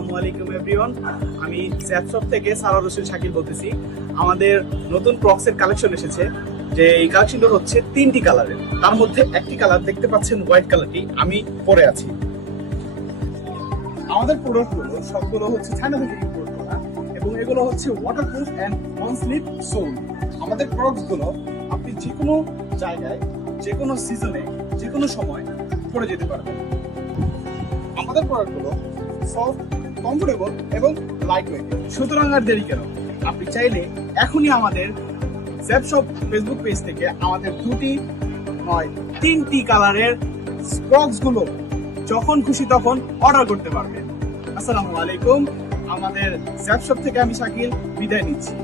আসসালামু আলাইকুম এভরিওয়ান। আমি জ্যাপশপ থেকে সারোয়ার হোসেন শাকিল বলতেছি। আমাদের নতুন ক্রক্সের কালেকশন এসেছে, যে এই কালেকশনটা হচ্ছে 3টি কালারের। তার মধ্যে একটি কালার দেখতে পাচ্ছেন, হোয়াইট কালারটি আমি পরে আছি। আমাদের প্রোডাক্টগুলো সবগুলো হচ্ছে চায়না থেকে ইম্পোর্ট করা এবং এগুলো হচ্ছে waterproof and one slip soul. আমাদের প্রোডাক্টগুলো আপনি যে কোনো জায়গায়, যে কোনো সিজনে, যে কোনো সময় পরে যেতে পারবেন। আমাদের প্রোডাক্টগুলো সফট, কমফোর্টেবল এবং লাইট ওয়েট। সুতরাং আর দেরি কেন, আপনি চাইলে এখনই আমাদের জ্যাপশপ ফেসবুক পেজ থেকে আমাদের 2টি নয় 3টি কালারের ক্রক্স গুলো যখন খুশি তখন অর্ডার করতে পারবেন। আসসালামু আলাইকুম। আমাদের জ্যাপশপ থেকে আমি শাকিল বিদায় নিচ্ছি।